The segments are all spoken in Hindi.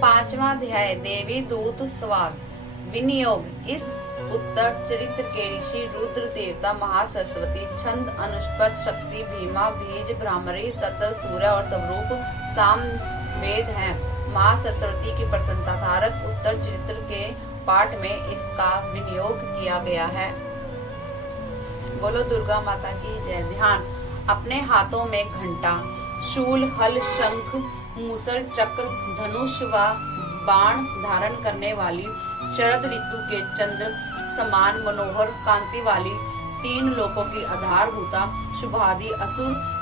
पांचवा अध्याय देवी दूत स्वाद विनियोग। इस उत्तर चरित्र के ऋषि रुद्र देवता महासरस्वती, छंद अनुष्पत शक्ति, भीमा, बीज, भ्रामरी, तत्र, सूर्य और स्वरूप साम वेद हैं। महासरस्वती की प्रसन्नता धारक उत्तर चरित्र के पाठ में इसका विनियोग किया गया है। बोलो दुर्गा माता की जय। ध्यान। अपने हाथों में घंटा, शूल, हल, शंख, मूसल, चक्र, धनुष व बाण धारण करने वाली, शरद ऋतु के चंद्र समान मनोहर कांति वाली, तीन लोकों की आधारभूता, शुभादि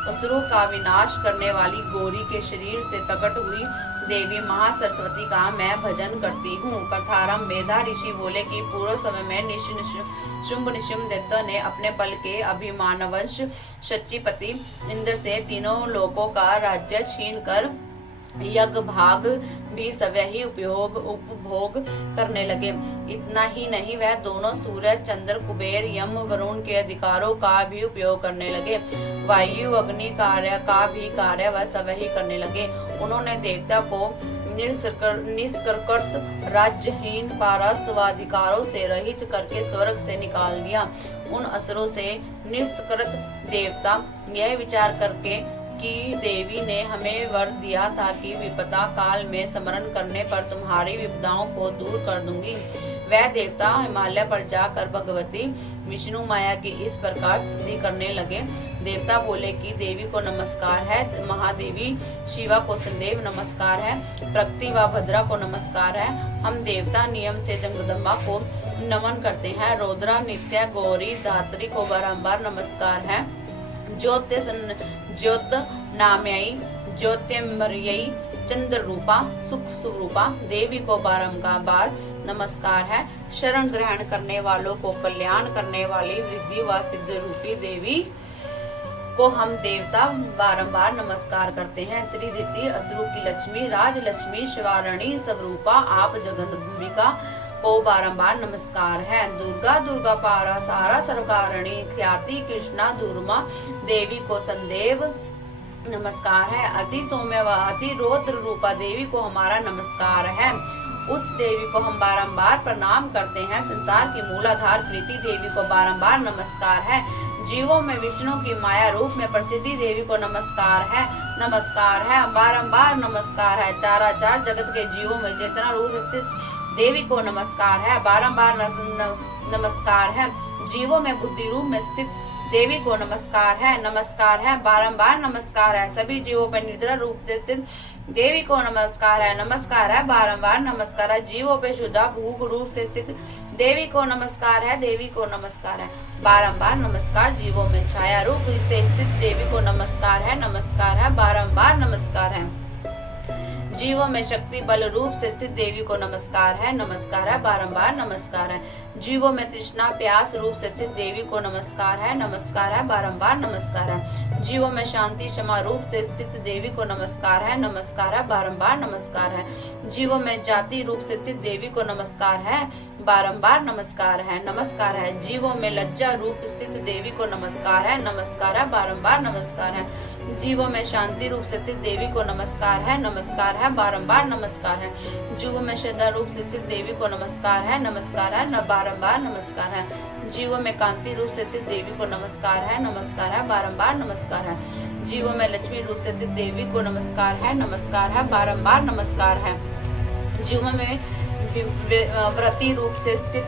असुरों का विनाश करने वाली गौरी के शरीर से प्रकट हुई देवी महासरस्वती का मैं भजन करती हूँ। कथारंभ। मेधा ऋषि बोले कि पूर्व समय में शुंभ निशुंभ दैत्य ने अपने बल के अभिमानवश शचीपति इंद्र से तीनों लोकों का राज्य छीन कर यज्ञ भाग भी स्वयं ही उपभोग करने लगे। इतना ही नहीं, वह दोनों सूर्य, चंद्र, कुबेर, यम, वरुण के अधिकारों का भी उपयोग करने लगे। वायु, अग्नि कार्य का भी कार्य वह स्वयं ही करने लगे। उन्होंने देवता को निष्कर्षक राज्यहीन पारस व अधिकारों से रहित करके स्वर्ग से निकाल दिया। उन असुरों से निष्कृत देवता यह विचार करके कि देवी ने हमें वर दिया था कि विपदा काल में स्मरण करने पर तुम्हारी विपदाओं को दूर कर दूंगी, वह देवता हिमालय पर जाकर भगवती विष्णु माया की इस प्रकार स्तुति करने लगे। देवता बोले कि देवी को नमस्कार है, महादेवी शिवा को संदेव नमस्कार है, प्रकृति व भद्रा को नमस्कार है। हम देवता नियम से जगदम्बा को नमन करते हैं, रौद्रा, नित्या, गौरी, धात्री को बारंबार नमस्कार है, ज्योत नाम्ययी, ज्योतिर्मयी, चंद्र रूपा, सुख स्वरूपा देवी को बारंबार नमस्कार है। शरण ग्रहण करने वालों को कल्याण करने वाली वृद्धि व सिद्ध रूपी देवी को हम देवता बारंबार नमस्कार करते हैं। त्रिदिति असुरों की लक्ष्मी, राजलक्ष्मी, शिवारणी स्वरूपा आप जगदम्बिका को बारंबार नमस्कार है। दुर्गा, दुर्गा पारा सारा सर्वकारिणी, ख्याति, कृष्णा, दुर्मा देवी को संदेव नमस्कार है। अति सौम्य व अति रौद्र रूपा देवी को हमारा नमस्कार है। उस देवी को हम बारंबार प्रणाम करते हैं। संसार की मूलाधार कृति देवी को बारंबार नमस्कार है। जीवों में विष्णु की माया रूप में प्रसिद्धि देवी को नमस्कार है, बारंबार नमस्कार है। चाराचार जगत के जीवों में चेतना रूप स्थित देवी को नमस्कार है, बारंबार नमस्कार है। जीवों में बुद्धि रूप में स्थित देवी को नमस्कार है, बारंबार नमस्कार है। सभी जीवों पर निद्रा रूप से स्थित देवी को नमस्कार है, बारंबार नमस्कार है। जीवों पर शुद्धा भूख रूप से स्थित देवी को नमस्कार है, बारंबार नमस्कार। जीवों में छाया रूप से स्थित देवी को नमस्कार है, बारंबार नमस्कार है। जीवों में शक्ति बल रूप से स्थित देवी को नमस्कार है, बारंबार नमस्कार है। जीवों में तृष्णा प्यास रूप से स्थित देवी को नमस्कार है, बारंबार नमस्कार है। जीवों में शांति क्षमा रूप से स्थित देवी को नमस्कार है, बारंबार नमस्कार है। जीवों में जाति रूप से स्थित देवी को नमस्कार है, बारंबार नमस्कार है। जीवों में लज्जा रूप स्थित देवी को नमस्कार है, बारंबार नमस्कार है। जीवों में शांति रूप से स्थित देवी को नमस्कार है, बारंबार नमस्कार है। जीवों में श्रद्धा रूप से स्थित देवी को नमस्कार है, बारंबार नमस्कार है। जीवों में कांति रूप से स्थित देवी को नमस्कार है, बारंबार नमस्कार है। जीवों में लक्ष्मी रूप से स्थित देवी को नमस्कार है, बारंबार नमस्कार है। जीवों में व्रती रूप से स्थित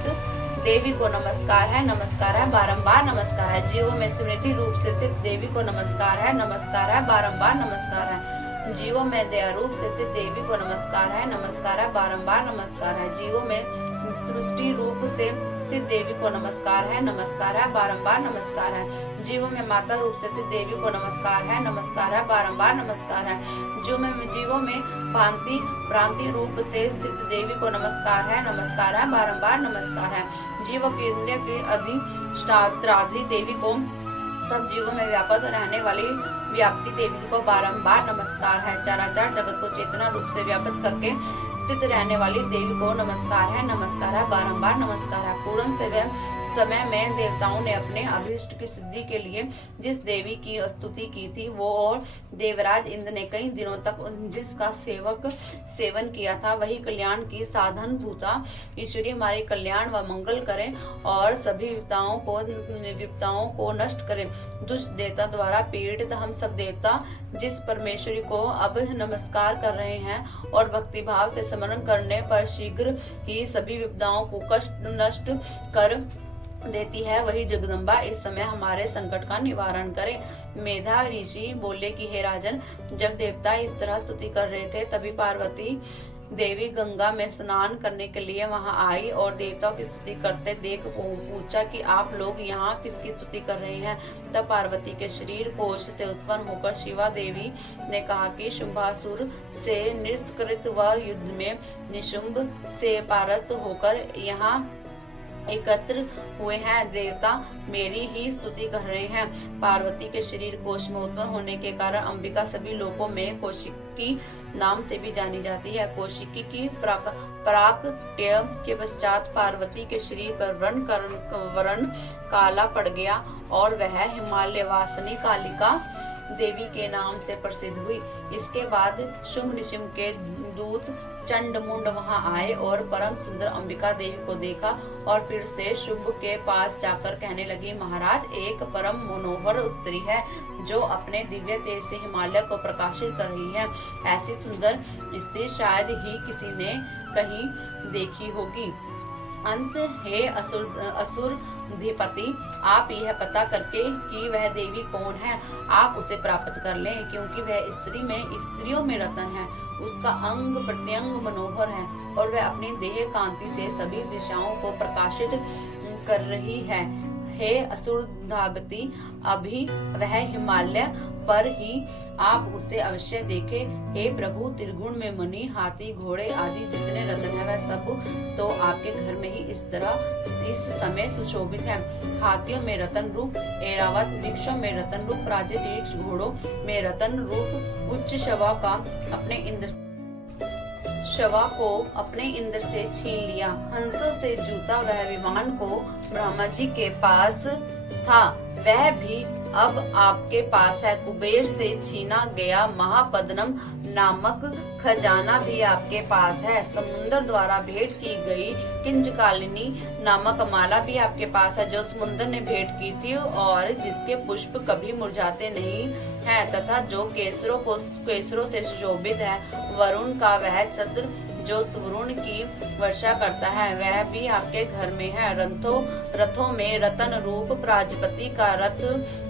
देवी को नमस्कार है, बारंबार नमस्कार है। जीवों में स्मृति रूप से स्थित देवी को नमस्कार है, बारंबार नमस्कार है। जीवों में दया रूप से स्थित देवी को नमस्कार है, बारंबार नमस्कार है। जीवों में दृष्टि रूप से स्थित देवी को नमस्कार है, बारंबार नमस्कार है। जीवों में माता रूप से स्थित देवी को नमस्कार है, बारंबार नमस्कार है। जीवों में भ्रांति रूप से स्थित देवी को नमस्कार है, बारंबार नमस्कार है। जीवों की इंद्रिय की अधिष्ठात्री देवी को सब जीवों में व्यापक रहने वाली व्याप्ति देवी को बारंबार नमस्कार है। चराचर जगत को चेतना रूप से व्यापक करके स्थित रहने वाली देवी को नमस्कार है, बारंबार नमस्कार है। पूर्व समय में देवताओं ने अपने अभीष्ट की सिद्धि के लिए जिस देवी की स्तुति की थी, वो और देवराज इंद्र ने कई दिनों तक जिसका सेवन किया था, वही कल्याण की साधन भूता ईश्वरी हमारे कल्याण व मंगल करें और सभी विपदाओं को नष्ट करें। दुष्ट देवता द्वारा पीड़ित हम सब देवता जिस परमेश्वरी को अब नमस्कार कर रहे हैं और भक्ति भाव से स्मरण करने पर शीघ्र ही सभी विपदाओं को कष्ट नष्ट कर देती है, वही जगदम्बा इस समय हमारे संकट का निवारण करे। मेधा ऋषि बोले कि हे राजन, जब देवता इस तरह स्तुति कर रहे थे, तभी पार्वती देवी गंगा में स्नान करने के लिए वहां आई और देवताओं की स्तुति करते देख पूछा कि आप लोग यहाँ किसकी स्तुति कर रहे हैं। तब पार्वती के शरीर कोश से उत्पन्न होकर शिवा देवी ने कहा कि शुंभासुर से निष्कृत व युद्ध में निशुंभ से परास्त होकर यहाँ एकत्र हुए हैं, देवता मेरी ही स्तुति कर रहे हैं। पार्वती के शरीर कोश में उत्पन्न होने के कारण अंबिका सभी लोकों में कौशिकी नाम से भी जानी जाती है। कौशिकी की पराकट्य के पश्चात पार्वती के शरीर पर वर्ण काला पड़ गया और वह हिमालय वासिनी कालिका देवी के नाम से प्रसिद्ध हुई। इसके बाद शुंभ निशुंभ के दूत चंड मुंड वहां आए और परम सुंदर अंबिका देवी को देखा और फिर से शुंभ के पास जाकर कहने लगी, महाराज, एक परम मनोहर स्त्री है जो अपने दिव्य तेज से हिमालय को प्रकाशित कर रही है। ऐसी सुंदर स्त्री शायद ही किसी ने कहीं देखी होगी। अंत हे असुरधिपति, आप यह पता करके कि वह देवी कौन है, आप उसे प्राप्त कर लें, क्योंकि वह स्त्रियों में रतन है। उसका अंग प्रत्यंग मनोहर है और वह अपनी देह कांति से सभी दिशाओं को प्रकाशित कर रही है। हे असुरधावती, अभी वह हिमालय पर ही आप उसे अवश्य देखें। हे प्रभु, त्रिगुण में मणि, हाथी, घोड़े आदि जितने रत्न हैं वह सब तो आपके घर में ही इस समय सुशोभित है। हाथियों में रतन रूप ऐरावत, वृक्षों में रतन रूप राजित वृक्ष, घोड़ों में रतन रूप उच्च शवा को अपने इंद्र से छीन लिया। हंसों से जूता वह विमान को ब्रह्मा जी के पास था, वह भी अब आपके पास है। कुबेर से छीना गया महापद्मम नामक खजाना भी आपके पास है। समुद्र द्वारा भेंट की गई किंजकालिनी नामक माला भी आपके पास है, जो समुद्र ने भेंट की थी और जिसके पुष्प कभी मुरझाते नहीं हैं, तथा जो केसरों से सुशोभित है। वरुण का वह चंद्र जो सुवर्ण की वर्षा करता है, वह भी आपके घर में है। रथों में रतन रूप प्राजपति का रथ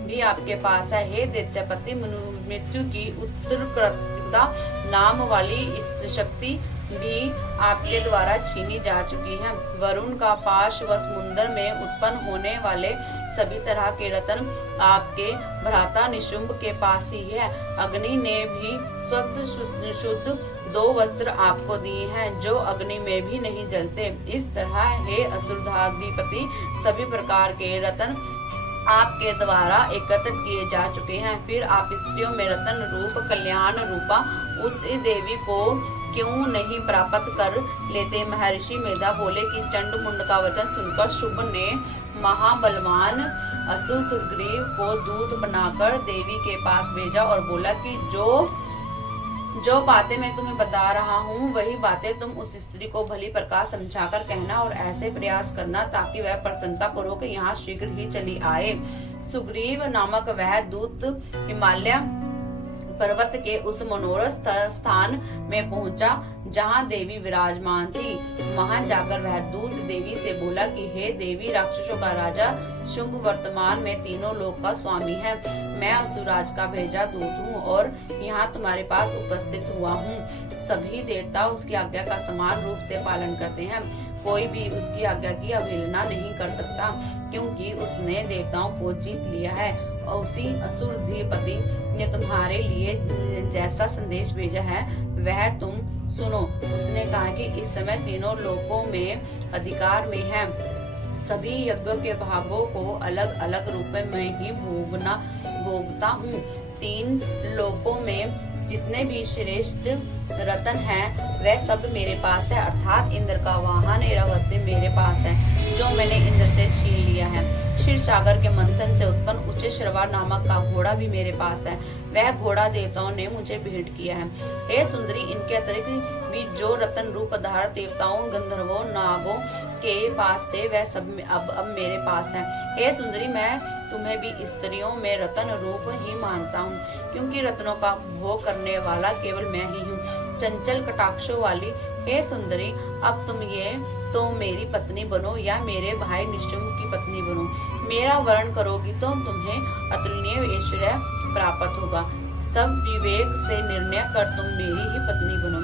भी आपके पास है। हे दैत्यपति, मृत्यु की उत्तरकृता नाम वाली शक्ति भी आपके द्वारा छीनी जा चुकी है। वरुण का पाश व समुद्र में उत्पन्न होने वाले सभी तरह के रत्न आपके भ्राता निशुंभ के पास ही है। अग्नि ने भी स्वच्छ शुद्ध 2 वस्त्र आपको दिए हैं, जो अग्नि में भी नहीं जलते। इस तरह हे असुरधाधिपति, सभी प्रकार के रत्न आपके द्वारा एकत्र किए जा चुके हैं। फिर आप स्त्रियों में रतन रूप कल्याण रूपा उस देवी को क्यों नहीं प्राप्त कर लेते। महर्षि मेधा बोले कि चंड मुंड का वचन सुनकर शुंभ ने महाबलवान असुर सुग्रीव को दूत बनाकर देवी के पास भेजा और बोला कि जो बातें मैं तुम्हें बता रहा हूँ, वही बातें तुम उस स्त्री को भली प्रकार समझाकर कहना और ऐसे प्रयास करना ताकि वह प्रसन्नता पूर्वक यहाँ शीघ्र ही चली आए। सुग्रीव नामक वह दूत हिमालय पर्वत के उस मनोरथ स्थान में पहुंचा जहां देवी विराजमान थी। वहां जाकर वह दूत देवी से बोला कि हे देवी, राक्षसों का राजा शुंभ वर्तमान में तीनों लोक का स्वामी है। मैं असुराज का भेजा दूत हूँ और यहाँ तुम्हारे पास उपस्थित हुआ हूँ। सभी देवता उसकी आज्ञा का समान रूप से पालन करते हैं। कोई भी उसकी आज्ञा की अवहेलना नहीं कर सकता, क्योंकि उसने देवताओं को जीत लिया है। और उसी असुरधिपति ने तुम्हारे लिए जैसा संदेश भेजा है वह तुम सुनो। उसने कहा कि इस समय तीनों लोकों में अधिकार में है। सभी यज्ञों के भागों को अलग अलग रूप में ही भोगता हूँ। 3 लोकों में जितने भी श्रेष्ठ रत्न हैं वह सब मेरे पास है, अर्थात इंद्र का वाहन ऐरावत मेरे पास है, जो मैंने इंद्र से छीन लिया है। क्षीर सागर के मंथन से उत्पन्न उच्च श्रवा नामक का घोड़ा भी मेरे पास है, वह घोड़ा देवताओं ने मुझे भेंट किया है। हे सुंदरी, इनके अतिरिक्त भी जो रतन रूप पदार्थ देवताओं, गंधर्वों, नागों के पास थे वह सब अब मेरे पास है। हे सुंदरी, मैं तुम्हें भी स्त्रियों में रतन रूप ही मानता हूँ, क्योंकि रत्नों का भोग करने वाला केवल मैं ही हूँ, चंचल कटाक्षों वाली। हे सुंदरी, अब तुम ये तो मेरी पत्नी बनो या मेरे भाई निशुम्भ की पत्नी बनो, मेरा वर्ण करोगी तो तुम्हें अतुलनीय ऐश्वर्य प्राप्त होगा। सब विवेक से निर्णय कर तुम मेरी ही पत्नी बनो,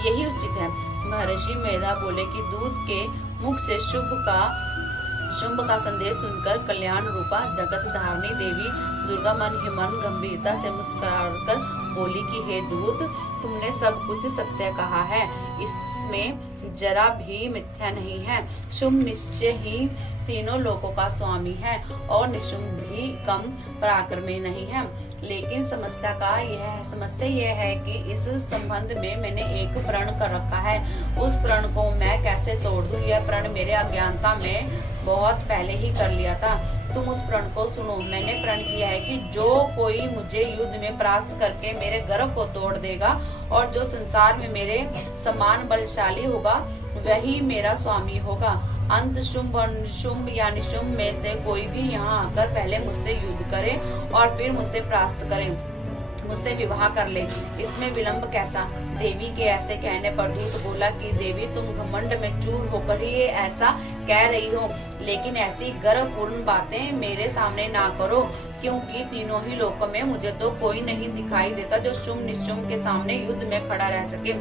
यही उचित है। महर्षि मेधा बोले कि दूध के मुख से शुंभ का संदेश सुनकर कल्याण रूपा जगत धारणी देवी दुर्गा मन गंभीरता से मुस्कुराकर बोली कि हे दूत, तुमने सब कुछ सत्य कहा है, इसमें जरा भी मिथ्या नहीं है। शुंभ निश्चय ही तीनों लोकों का स्वामी है और निशुंभ भी कम पराक्रमी नहीं है, लेकिन समस्या यह है कि इस संबंध में मैंने एक प्रण कर रखा है, उस प्रण को मैं कैसे तोड़ दूं? यह प्रण मेरे अज्ञानता में बहुत पहले ही कर लिया था। तुम उस प्रण को सुनो। मैंने प्रण किया है कि जो कोई मुझे युद्ध में परास्त करके मेरे गर्व को तोड़ देगा और जो संसार में मेरे समान बलशाली होगा वही मेरा स्वामी होगा। अंत शुंभ या निशुंभ में से कोई भी यहाँ आकर पहले मुझसे युद्ध करे और फिर मुझसे परास्त करे, मुझसे विवाह कर ले, इसमें विलंब कैसा? देवी के ऐसे कहने पर दूत बोला कि देवी, तुम घमंड में चूर होकर ही ऐसा कह रही हो, लेकिन ऐसी गर्वपूर्ण बातें मेरे सामने ना करो, क्योंकि तीनों ही लोकों में मुझे तो कोई नहीं दिखाई देता जो शुंभ निशुंभ के सामने युद्ध में खड़ा रह सके।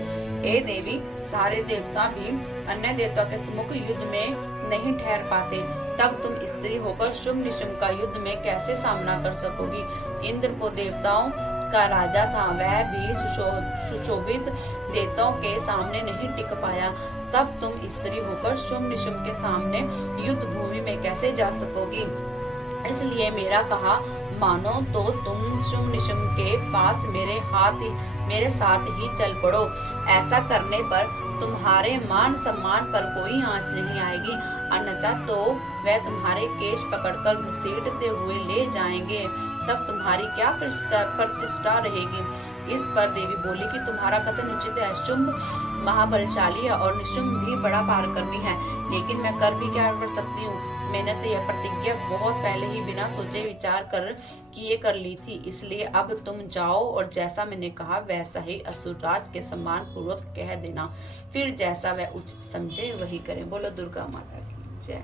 हे देवी, सारे देवता भी अन्य देवताओं के सम्मुख युद्ध में नहीं ठहर पाते, तब तुम स्त्री होकर शुंभ निशुंभ का युद्ध में कैसे सामना कर सकोगी? इंद्र को देवताओं का राजा था, वह भी सुशोभित देवताओं के सामने नहीं टिक पाया, तब तुम स्त्री होकर शुंभ निशुंभ के सामने युद्ध भूमि में कैसे जा सकोगी? इसलिए मेरा कहा मानो तो तुम शुंभ निशुंभ के पास मेरे साथ ही चल पड़ो। ऐसा करने पर तुम्हारे मान सम्मान पर कोई आंच नहीं आएगी, अन्यथा तो वह तुम्हारे केश पकड़कर घसीटते हुए ले जाएंगे, तब तुम्हारी क्या प्रतिष्ठा रहेगी? इस पर देवी बोली कि तुम्हारा कथन उचित है, शुंभ महाबलशाली है और निशुंभ भी बड़ा पराक्रमी है, लेकिन मैं कर भी क्या कर सकती हूँ? मैंने तो यह प्रतिज्ञा बहुत पहले ही बिना सोचे विचार कर ली थी, इसलिए अब तुम जाओ और जैसा मैंने कहा वैसा ही असुरराज के सम्मान पूर्वक कह देना, फिर जैसा वह उचित समझे वही करें। बोलो दुर्गा माता की जय।